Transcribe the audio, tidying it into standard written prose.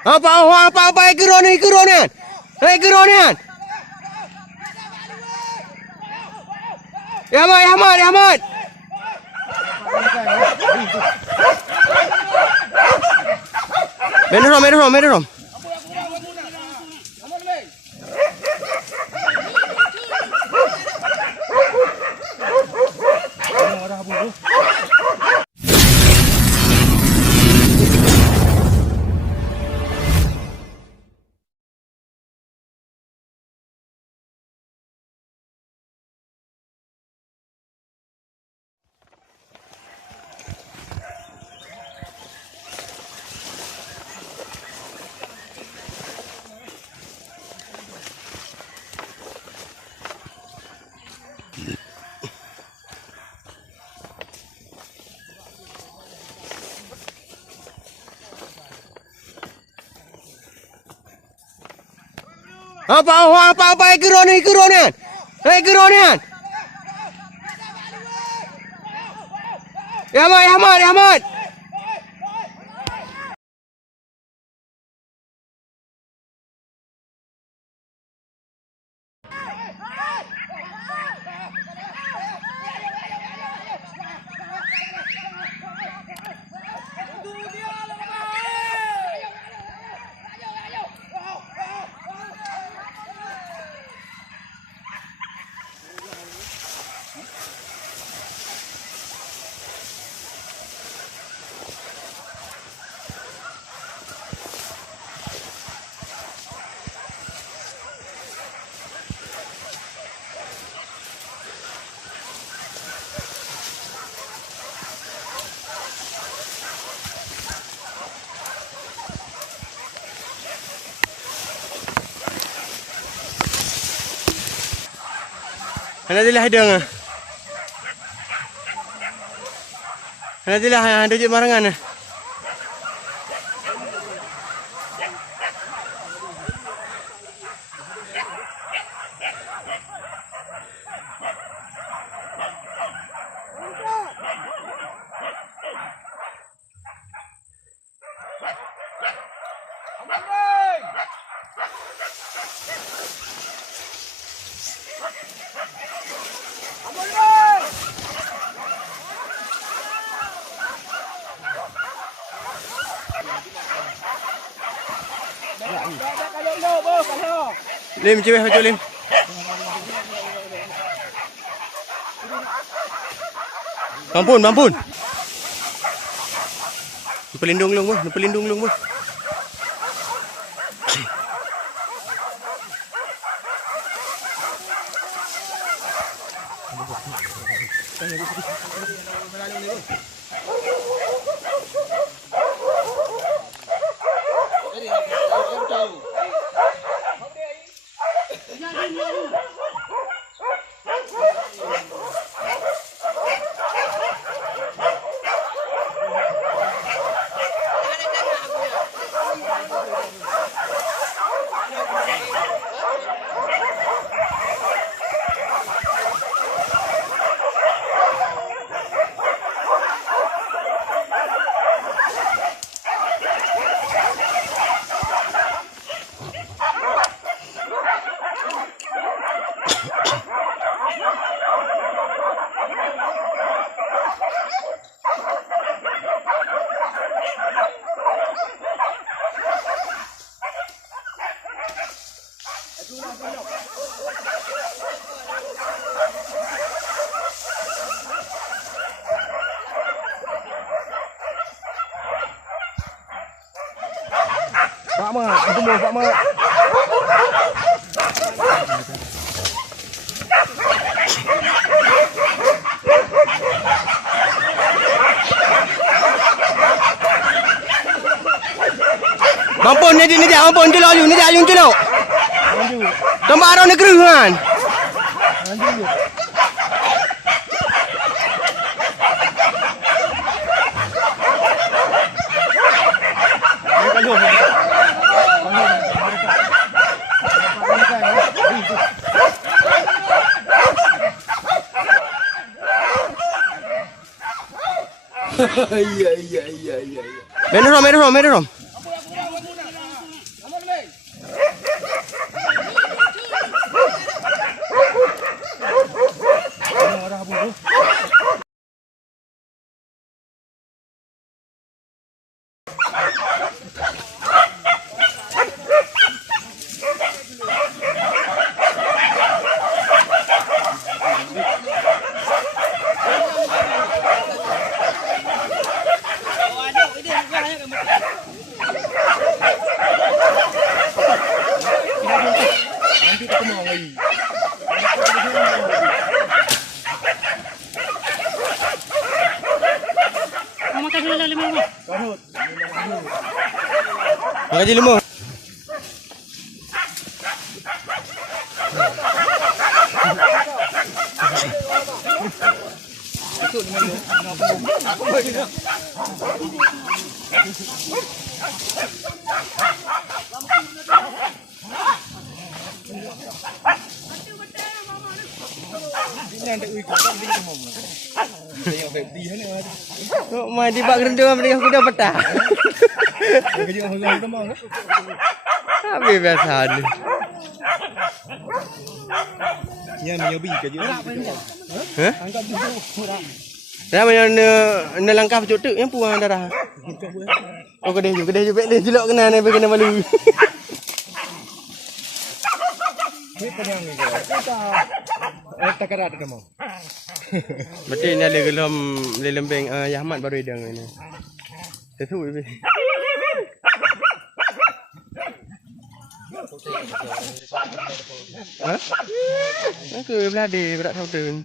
Apa ikuronan. Ikuronan. Ya Ahmad. Meron. Apa ikuronan. Ya Ahmad. Alhamdulillah ada je barangan. Lim cewek haju Lim. Mampun. Pelindung lu, Bu. Pak Mat, ketemu Pak Mat. Mampun ni dia, mampun je lah, ni ayun je lah. Tambah arah negeri kan. Iya. Meron. Gaji lemah. Mai di bak rendam dengan kuda petah. Habis biasa ni. Yan nyobi kerja. Hah? Dah macam ni langkah pecuk tuk yang puang darah. Oh kedai je bek dia jelok kena ni kena malu. Ni penyang ni. Takarat ada mau. Betul ni ada gelam lembeng Ahmad baru hidang ni. Sesu ni. Ha? Aku beladi berat tahu tu.